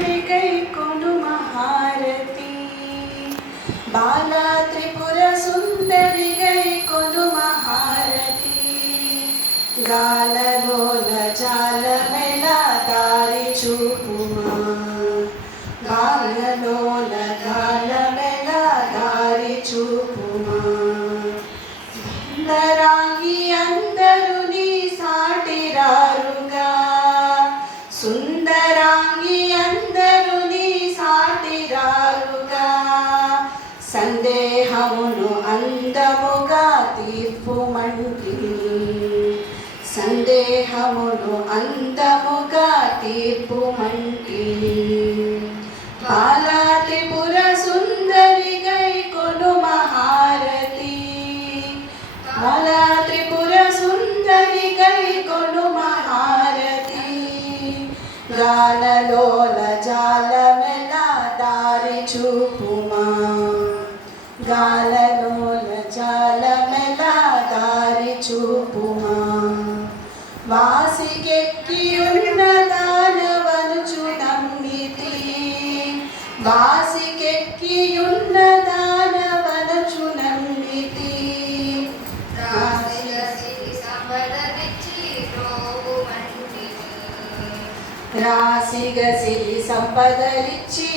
సుందరికై కొను మహారతి బాలా త్రిపుర సుందరికై కొను మహారతి గాలలోల జాలమెల దారి చూపుమా గాలలోల గాలమెల దారి చూపుమా సుందరాంగి అందరూ నీ సాటిరారుగా సుందరాంగి అందరూ నీ సాటిరారుగా సందేహమును అందముగా తీర్పుమంటిని సందేహమును అందముగా తీర్పుమంటిని బాలా త్రిపుర సుందరికై కొను మహారతి బాలా త్రిపుర సుందరికై కొను మహారతి గాలలోల జాలమెల దారి చూపుమా గాలలోల జాలమెల దారి చూపుమా వాసికెక్కి ఉన్న దానవనుచు నమ్మితి వాసికెక్కి ఉన్న దానవనుచు నమ్మితి రాశిగ సిరి సంపదలిచ్చి